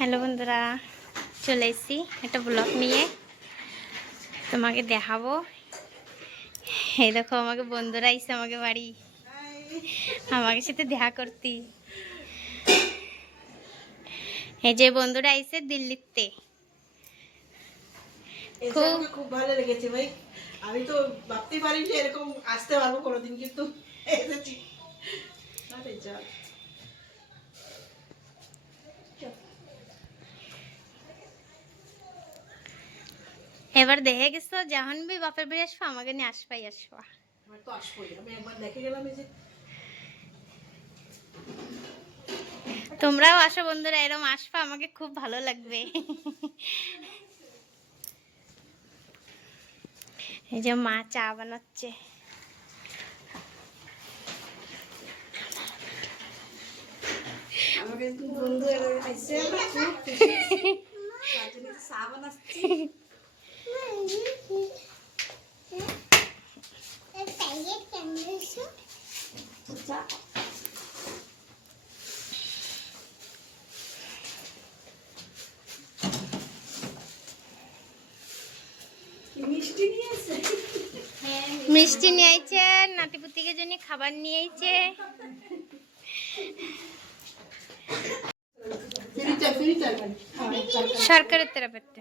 Hello বন্ধুরা, চলে এসেছি একটা ব্লগ নিয়ে তোমাকে দেখাবো। এই দেখো আমাকে বন্ধুরা এসে আমাকে বাড়ি আমাকে সাথে দেখা করতি। এই যে বন্ধুরা এসে দিল্লিতে, খুব ভালো লেগেছে ভাই। আমি তো ভাবতেই পারিনি এরকম আসতে পারবো কোনোদিন, কিন্তু এসেছি। এবার দেখে গেছো যখন বি বাপের বাড়ি আসবো আমাকে নিয়ে আসবাই আসবা। আমার তো আসবোই, আমি একবার দেখে গেলাম। এই যে তোমরাও আসো বন্ধুরা, এরকম আসবা, আমাকে খুব ভালো লাগবে। এই যে মা চা বানাচ্ছে। আমাকে বন্ধু আসছে, খুব খুশি তার জন্য চা বানাচ্ছি। মিষ্টি নিয়ে এসে মিষ্টি নিয়ে আইছে, নাতিপুতিকে জন্য খাবার নিয়ে আইছে। সরকারের তেরাপেতে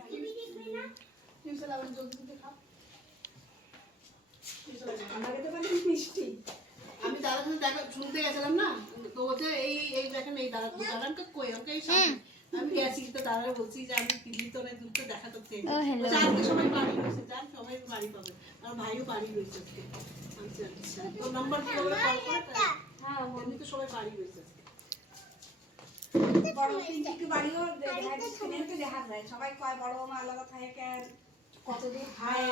মিষ্টি আমি দাদার সাথে দেখা শুনতে গেছিলাম না, তো বলছে এই এই দেখেন এই দাদাকে কই ওকে আমি গেছি, তো দাদারা বলছি যে আমি দিল্লি তো অনেক দূর তো দেখা করতে আজকে সবাই বাড়ি রয়েছে, যান সবাই বাড়ি পাবে, আমার ভাইও বাড়ি রয়েছে আজকে। আচ্ছা আচ্ছা, তোর নাম্বার কি বলে কল করে? হ্যাঁ এমনি তো সবাই বাড়ি রয়েছে আজকে। বড় কিন্তু বাড়িও দেখা যায়, সবাই কয় বড় মা আলাদা থাকে কতদূর খায়।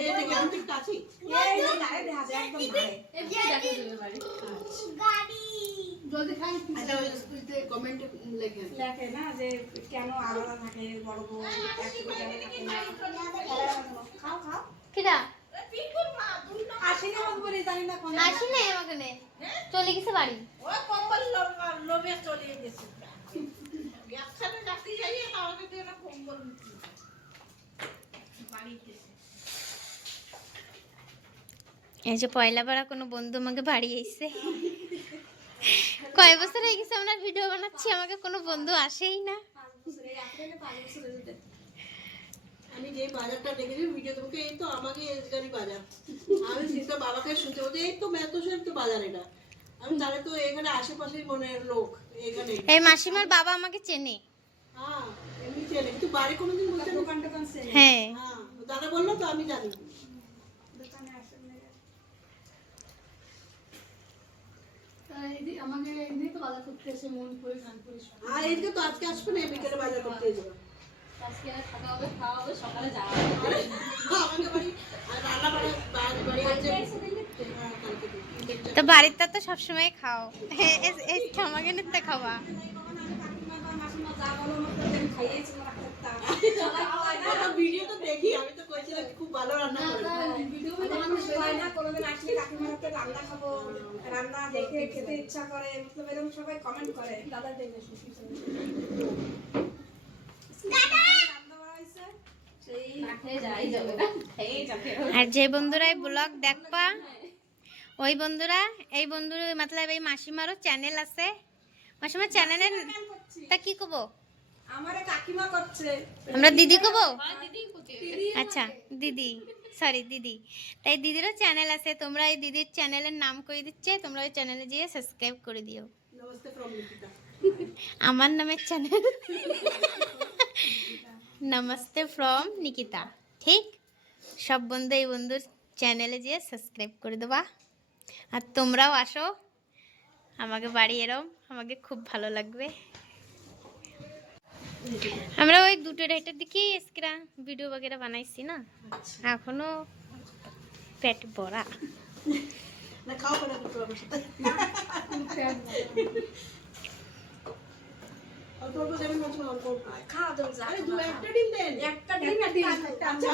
এই যে গ্রাম থেকে কাছে এই ধারে দেখা যায়, একদম ধারে। জলদি খাই। আচ্ছা ওই স্কুলতে কমেন্ট লেখে না যে কেন আলাদা থাকে বড় বউ একসাথে থাকে না। খাও খাও কিরা আসি না বলি জানি না কোন আসি না আমাকে নে চলে গেছে বাড়ি। ওই কম্বল লোভে চলে গেছে, একসাথে যাচ্ছি যাই আমাকে দিয়ে না কম্বল বাড়িতে। এই যে পয়লা পাড়া কোনো বন্ধু আমাকে বাড়ি আইছে। কয় বছর হয়ে গেছে আমরা ভিডিও বানাচ্ছি, আমাকে কোনো বন্ধু আসেই না। 5 বছর এই আপেলে 5 বছর হয়েছে। আমি যে বাজারটা দেখেছি ভিডিও তোমাকে, এই তো আমাকে এসগারি বাজার। আমি চিন্তা বাবাকে শুনতে বলতে এই তো মেতোসের তো বাজার এটা। আমি তাহলে তো এখানে আশেপাশেই মনে লোক এখানে। এই মাসিমার বাবা আমাকে চেনে। হ্যাঁ এমনি চেনে, কিন্তু বাড়ি কোনোদিন বলতে না। দোকান টোকান সেল হ্যাঁ হ্যাঁ দাদা বললো তো আমি জানি। দোকানে আসেন না। আমাকে এমনি তো বাজার করতে এসে মন করে খান করে আর এইদিকে তো আজকে আসবে না, বিকেলে বাজার করতে যাবো। আজকে থাকা হবে খাওয়া হবে সকালে যাওয়া হবে। আমাকে বাড়ি আর রান্না বাড়ি বাড়ি আছে। হ্যাঁ কালকে দিন তো বাড়িতে তো সবসময় খাও, আমাকে নিতে খাওয়া। ভিডিও তো দেখি, আমি তো কইছিলাম খুব ভালো রান্না করে। ভিডিও রান্না দেখে খেতে ইচ্ছা করে, মতলব এরকম সবাই কমেন্ট করে। দাদা দেখবে না খেয়ে যাই যাবে না খেয়ে যাবে। আর যে বন্ধুরা এই ব্লগ দেখবা ওই বন্ধুরা, এই বন্ধুর মতলব এই মাসিমারও চ্যানেল আছে। মাসিমার চ্যানেলের তা কি কব? আমারে কাকিমা করছে। আমরা দিদি কব? আচ্ছা দিদি, সরি দিদি। তাই দিদিরও চ্যানেল আছে, তোমরা এই দিদির চ্যানেলের নাম করে দিচ্ছে, তোমরা ওই চ্যানেলে গিয়ে সাবস্ক্রাইব করে দিও। নমস্তে ফ্রম নিকিতা। আমার নামের চ্যানেল নমস্তে ফ্রম নিকিতা। ঠিক, সব বন্ধু এই বন্ধুর চ্যানেলে গিয়ে সাবস্ক্রাইব করে দেবা। আর তোমরাও আসো আমাকে বাড়ি, এরম আমাকে খুব ভালো লাগবে। আমরা ওই 2-2:30 দিকেই এসকিরা ভিডিও বগেরা বানাইছি না, এখনো পেট ভরা। না খাও করে করতে হবে সাথে। অল্প অল্প যাবেন মাঝে অল্প অল্প। খাওয়া দাওয়া যা। আরে একটা ডিম দেন। একটা দিন আচ্ছা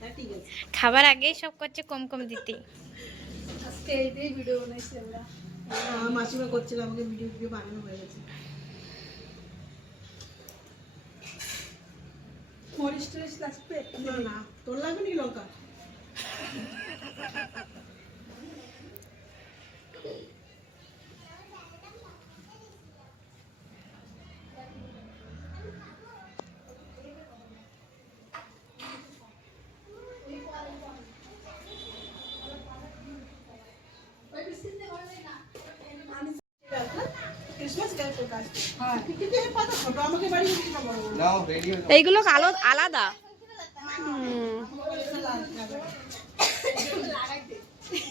হ্যাঁ ঠিক আছে। খাবার আগেই সব করছে কম কম দিতে। আজকে এই দিয়ে ভিডিও বানাইছি আমরা। আমার মাসিমা করছিল, আমাকে ভিডিও ভিডিও বানানো হয়ে গেছে। মরিচ টরিচ লাগবে? না না, তোর লাগবে নাকি লঙ্কা? ক্রিসমাস গেছে তোর কাছে। হ্যাঁ, কিন্তু এই পাতা ছোট, আমাকে বাড়ি থেকে কিনা বড় বড়। নাও রেডি হয়ে এইগুলো কালো আলাদা।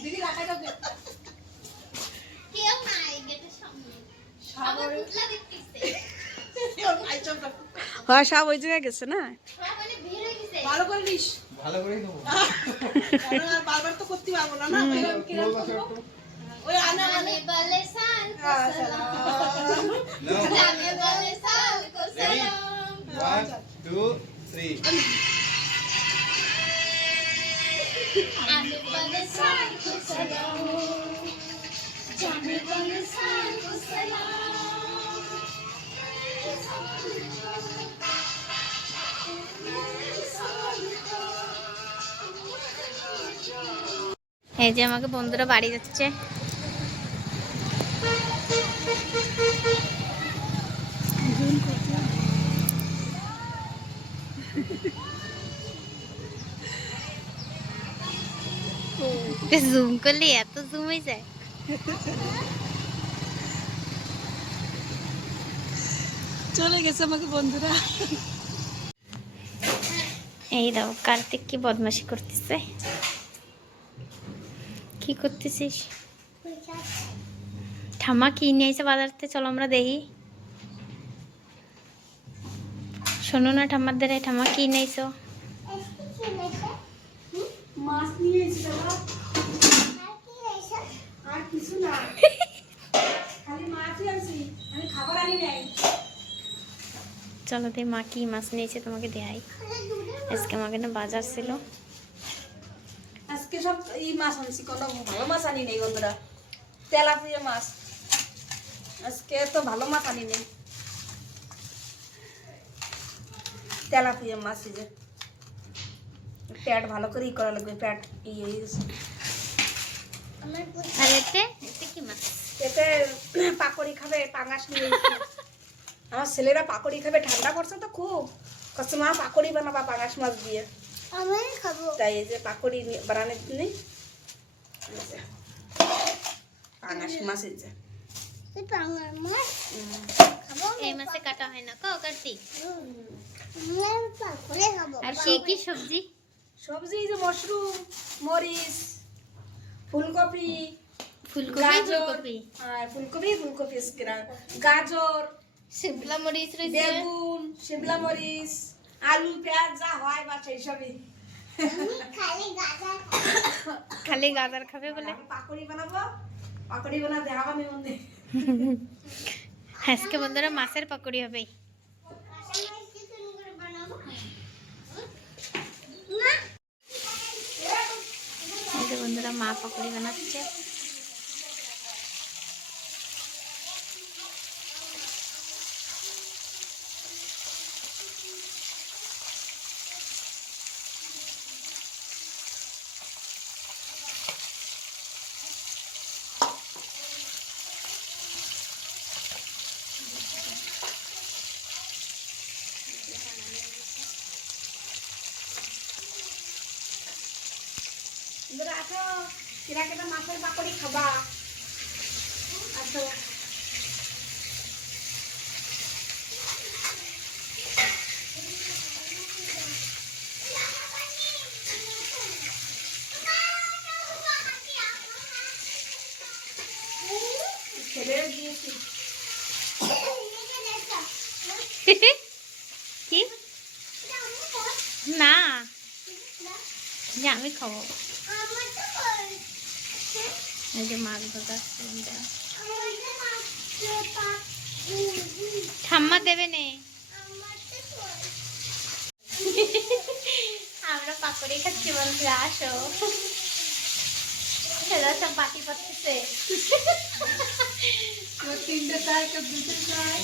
দিদি লাগাই দাও। কেউ নাই গেটের সামনে, সবাই পুতলা দেখতেছে, হ্যাঁ সব ওই জায়গায় গেছে না। সবাই মানে বের হয়ে গেছে। ভালো করে নিস, ভালো করেই দেবো। কারণ আর বারবার তো করতে পারবো না। না কিরকম করবো? ওই আনা আমি বলে সাল কো সালাম, নাও আমি বলে সাল কো রেডি সালাম, 1 2 3 আমি বলে সাল কো সালাম, আমি বলে সাল কো সালাম। এই যে আমাকে বন্ধুরা বাড়ি যাচ্ছে। জুম করলে এত জুম হয়ে যায়। চলে গেছে আমাকে বন্ধুরা। এই দাও কার্তিক কি বদমাশি করতেছে। কি করতেছিস? ঠাম্মা কি নিয়ে এসে বাজারতে, চলো আমরা দেখি। শোনো না ঠাম্মার দ্বারা, ঠাম্মা কি নিয়ে এসো? মাছ নিয়ে এসেছি বাবা। আর কিছু না, খালি মাছই আনছি, আমি খাবার আনি নাই। চলো দে মা কি মাছ নিয়েছে তোমাকে দেখাই। আজকে আমাকে না বাজার ছিল। আজকে সব এই মাছ আনছি, কোনো ভালো মাছ আনি নেই বন্ধুরা। তেলাপিয়া মাছ, আজকে তো ভালো মাছ আনি নেই। তেলাপিয়া মাছ, এই যে প্যাট ভালো করে ই করা লাগবে, প্যাট ইয়ে আর এতে এতে কি মাছ? এতে পাকড়ি খাবে, পাঙাশ নিয়ে এসেছি। আমার ছেলেরা পাকড়ি খাবে, ঠান্ডা পড়ছে তো খুব, কষ্ট মা পাকড়ি বানাবা পাঙাশ মাছ দিয়ে। আমি খাবো। তাই এই যে পাকড়ি বানানোর জন্যই পাঙাশ মাছ, এই যে এই মাছে কাটা হয় না কো কার্তিক? আর কি কি সবজি? সবজি, এই যে মাশরুম, মরিচ, ফুলকপি, ফুলকপি, গাজর, ফুলকপি, আর ফুলকপি ফুলকপি স্কিরা, গাজর, শিমলা মরিচ রয়েছে। বেগুন, শিমলা মরিচ, আলু, পেঁয়াজ যা হয় বা সেই সবই। খালি গাজর খাবে বলে আমি পাকড়ি বানাবো, পাকড়ি বানাতে দেখাবো মন্দির। আজকে বন্ধুরা মাছের পাকড়ি হবে। এই যে বন্ধুরা মা পাকড়ি বানাচ্ছে। বন্ধুরা আসো, কিরা কেটা মাছের পাকড়ি খাবা, আসো। ছেলে দিয়েছি। কি না যে আমি খাবো। এই যে মাছ ভাজা ঠাম্মা দেবে নে। আমরা পাকড়ি খাচ্ছি বন্ধুরা, আসো। ছেলেরা সব বাটি পাচ্ছে। এবার 3টে চায়, কেউ 2টে চায়।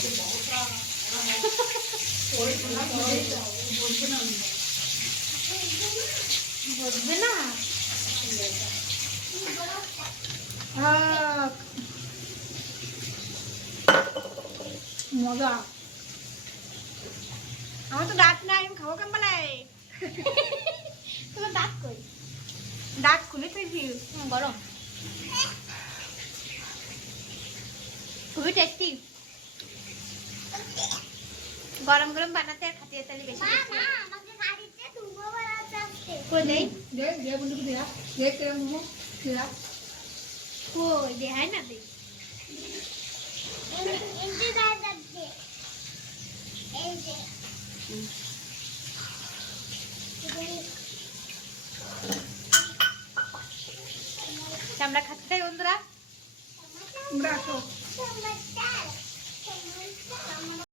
বুঝবে না। মজা। আমার তো দাঁত নাই, আমি খাবো কেমন নাই? তোমার দাঁত কই? দাঁত খুলে ফেলছি। গরম, খুবই টেস্টি। গরম গরম বানাতে আর খাতে তাহলে বেশি টেস্টি লাগে। কই দেই? দে বন্ধুকে দেয়া, দে কেরম দেবো, দেয়া। কই দেখাই না দেই। আমরা খাতে চাই বন্ধুরা। তোমরা আসো।